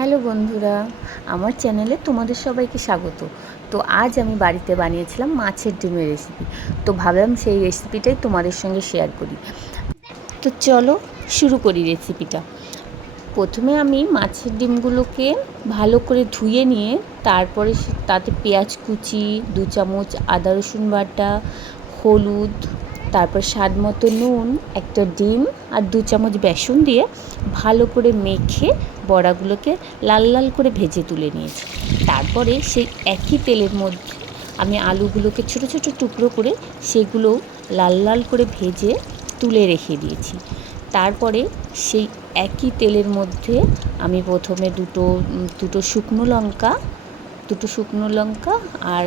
Hello বন্ধুরা, আমার চ্যানেলে তোমাদের সবাইকে স্বাগত। তো আজ আমি বাড়িতে বানিয়েছিলাম মাছের ডিমের রেসিপি। তো ভাবলাম সেই রেসিপিটাই তোমাদের সঙ্গে শেয়ার করি। তো চলো শুরু করি রেসিপিটা। প্রথমে আমি মাছের ডিমগুলোকে ভালো করে ধুয়ে নিয়ে তারপরে তাতে পেঁয়াজ কুচি, 2 চামচ আদা রসুন বাটা, হলুদ, তারপর স্বাদ মতো নুন, একটা ডিম আর 2 চামচ বেসন দিয়ে ভালো করে মেখে বড়াগুলোকে লাল লাল করে ভেজে তুলে নিয়েছি। তারপরে সেই একই তেলের মধ্যে আমি আলুগুলোকে ছোটো ছোটো টুকরো করে সেগুলোও লাল লাল করে ভেজে তুলে রেখে দিয়েছি। তারপরে সেই একই তেলের মধ্যে আমি প্রথমে দুটো শুকনো লঙ্কা আর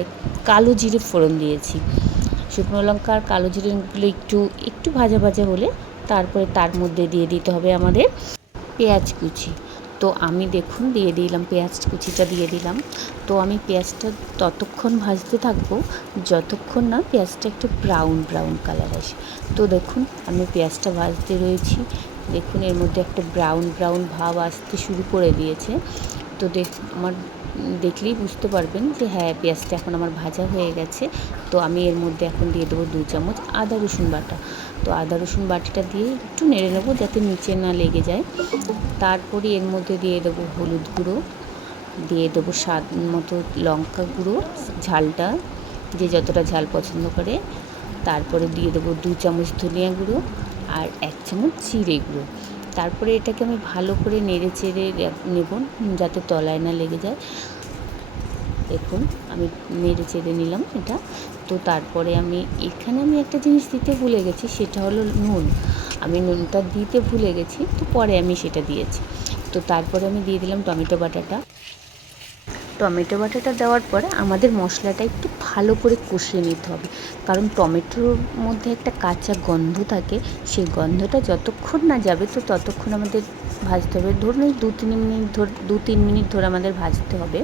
কালো জিরে ফোড়ন দিয়েছি। শুকনো লঙ্কা আর কালো জিরেগুলো একটু ভাজা ভাজা হলে তারপরে তার মধ্যে দিয়ে দিতে হবে আমাদের পেঁয়াজ কুচি। তো আমি দেখুন দিয়ে দিলাম পেঁয়াজ কুচিটা দিয়ে দিলাম। তো আমি পেঁয়াজটা ততক্ষণ ভাজতে থাকবো যতক্ষণ না পেঁয়াজটা একটু ব্রাউন কালার আসে। তো দেখুন আমি পেঁয়াজটা ভাজতে রয়েছি। দেখুন এর মধ্যে একটা ব্রাউন ভাব আসতে শুরু করে দিয়েছে। তো আমার দেখলেই বুঝতে পারবেন যে হ্যাঁ, পেঁয়াজটা এখন আমার ভাজা হয়ে গেছে। তো আমি এর মধ্যে এখন দিয়ে দেবো 2 চামচ আদা রসুন বাটা। তো আদা রসুন বাটাটা দিয়ে একটু নেড়ে নেবো যাতে নিচে না লেগে যায়। তারপরে এর মধ্যে দিয়ে দেবো হলুদ গুঁড়ো, দিয়ে দেবো স্বাদ মতো লঙ্কা গুঁড়ো, ঝালটা যে যতটা ঝাল পছন্দ করে। তারপরে দিয়ে দেবো 2 চামচ ধনিয়া গুঁড়ো আর 1 চামচ জিরে গুঁড়ো। তারপরে এটাকে আমি ভালো করে নেড়ে চেড়ে নেব যাতে তলায় না লেগে যায়। দেখুন আমি নেড়ে চেড়ে নিলাম এটা। তো তারপরে আমি একটা জিনিস দিতে ভুলে গেছি, সেটা হলো নুন। আমি নুনটা দিতে ভুলে গেছি, তো পরে আমি সেটা দিয়েছি। তো তারপরে আমি দিয়ে দিলাম টমেটো বাটাটা দেওয়ার পরে আমাদের মশলাটা একটু ভালো করে কষিয়ে নিতে হবে, কারণ টমেটোর মধ্যে একটা কাঁচা গন্ধ থাকে। সেই গন্ধটা যতক্ষণ না যাবে তো ততক্ষণ আমাদের ভাজতে হবে। ধরুন এই 2-3 মিনিট ধরে আমাদের ভাজতে হবে।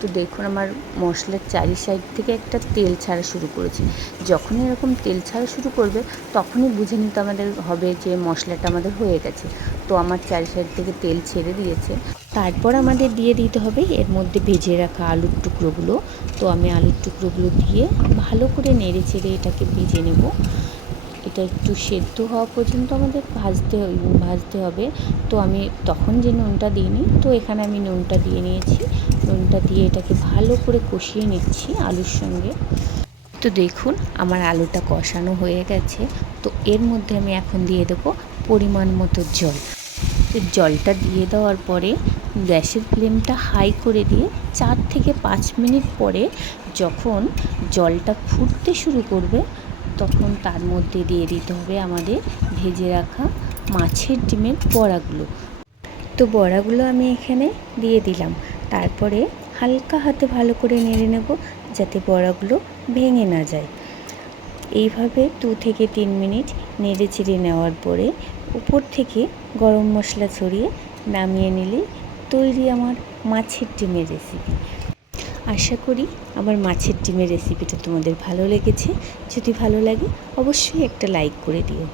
তো দেখুন আমার মশলার চারি সাইড থেকে একটা তেল ছাড়া শুরু করেছে। যখনই এরকম তেল ছাড়া শুরু করবে তখনই বুঝে নিতে আমাদের হবে যে মশলাটা আমাদের হয়ে গেছে। তো আমার চারি সাইড থেকে তেল ছেড়ে দিয়েছে। তারপর আমাদের দিয়ে দিতে হবে এর মধ্যে ভেজে রাখা আলুর টুকরোগুলো। তো আমি আলুর টুকরোগুলো দিয়ে ভালো করে নেড়ে চেড়ে এটাকে ভেজে নেব। এটা একটু সেদ্ধ হওয়া পর্যন্ত আমাদের ভাজতে হবে। তো আমি তখন যে নুনটা দিইনি, তো এখানে আমি নুনটা দিয়ে নিয়েছি। নুনটা দিয়ে এটাকে ভালো করে কষিয়ে নিচ্ছি আলুর সঙ্গে। তো দেখুন আমার আলুটা কষানো হয়ে গেছে। তো এর মধ্যে আমি এখন দিয়ে দেবো পরিমাণ মতো জল। তো জলটা দিয়ে দেওয়ার পরে গ্যাসের ফ্লেমটা হাই করে দিয়ে 4 থেকে 5 মিনিট পরে যখন জলটা ফুটতে শুরু করবে তখন তার মধ্যে দিয়ে দিতে হবে আমাদের ভেজে রাখা মাছের ডিমের বড়াগুলো। তো বড়াগুলো আমি এখানে দিয়ে দিলাম। তারপরে হালকা হাতে ভালো করে নেড়ে নেব যাতে বড়াগুলো ভেঙে না যায়। এইভাবে 2 থেকে 3 মিনিট নেড়ে চেড়ে নেওয়ার পরে উপর থেকে গরম মশলা ছড়িয়ে নামিয়ে নিলে তৈরি আমার মাছের ডিমের রেসিপি। আশা করি আমার মাছের ডিমের রেসিপিটা তোমাদের ভালো লেগেছে। যদি ভালো লাগে অবশ্যই একটা লাইক করে দিও।